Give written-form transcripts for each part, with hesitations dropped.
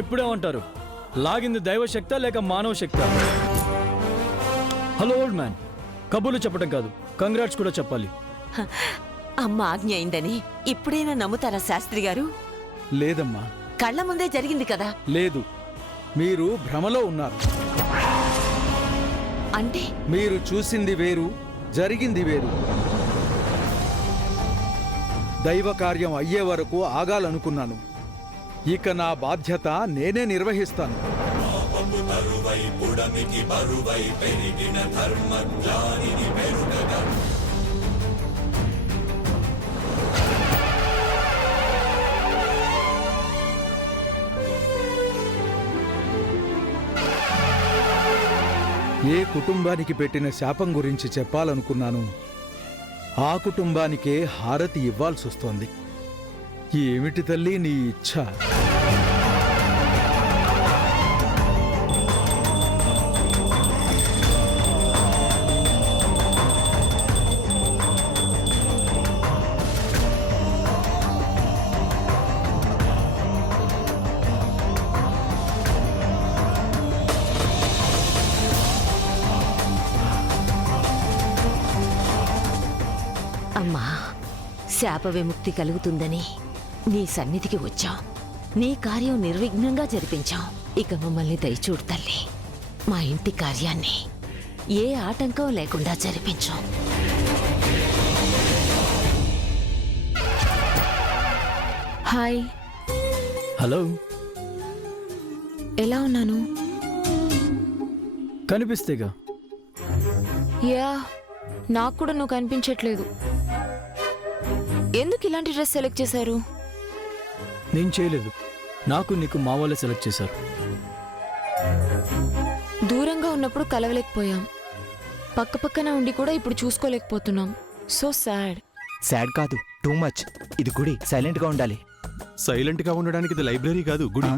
ఇప్పుడేమంటారు? లాగింది దైవశక్తా లేక మానవ శక్తా? హలో ఓల్డ్ మ్యాన్, కబుర్లు చెప్పడం కాదు, కంగ్రాట్స్ కూడా చెప్పాలి. అమ్మ ఆజ్ఞ అయిందని ఇప్పుడైనా నమ్ముతారా శాస్త్రి గారు? లేదమ్మా. కళ్ళ ముందే జరిగింది కదా. లేదు, మీరు భ్రమలో ఉన్నారు. అంటే మీరు చూసింది వేరు, జరిగింది వేరు. దైవ కార్యం అయ్యే వరకు ఆగాలనుకున్నాను. ఇక నా బాధ్యత నేనే నిర్వహిస్తాను. ఏ కుటుంబానికి పెట్టిన శాపం గురించి చెప్పాలనుకున్నాను, ఆ కుటుంబానికే హారతి ఇవ్వాల్సొస్తోంది. ఏమిటి తల్లి నీ ఇచ్ఛ? అమ్మా, శాప విముక్తి కలుగుతుందని నీ సన్నిధికి వచ్చాం. నీ కార్యం నిర్విఘ్నంగా జరిపించాం. ఇక మమ్మల్ని దయచూడు తల్లి. మా ఇంటి కార్యాన్ని ఏ ఆటంకం లేకుండా జరిపించాం. హాయ్, హలో, ఎలా ఉన్నాను? కనిపిస్తేగా. యా, నాకు కూడా నువ్వు కనిపించట్లేదు. ఎందుకు ఇలాంటి డ్రెస్ సెలెక్ట్ చేశారు? నేను చేయలేదు, నాకు నీకు మా వాళ్ళే సెలెక్ట్ చేశారు. దూరంగా ఉన్నప్పుడు కలవలేకపోయాం, పక్క పక్కన ఉండి కూడా ఇప్పుడు చూసుకోలేకపోతున్నాం. So sad. సాడ్ కాదు, టూ మచ్. ఇది గుడి, సైలెంట్ గా ఉండాలి. సైలెంట్ గా ఉండడానికి ఇది లైబ్రరీ కాదు, గుడి.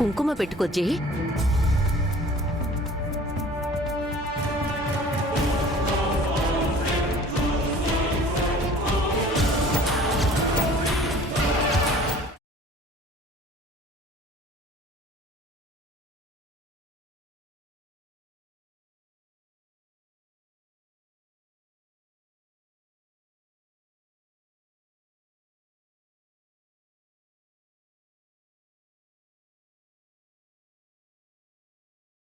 కుంకుమ పెట్టుకొచ్చి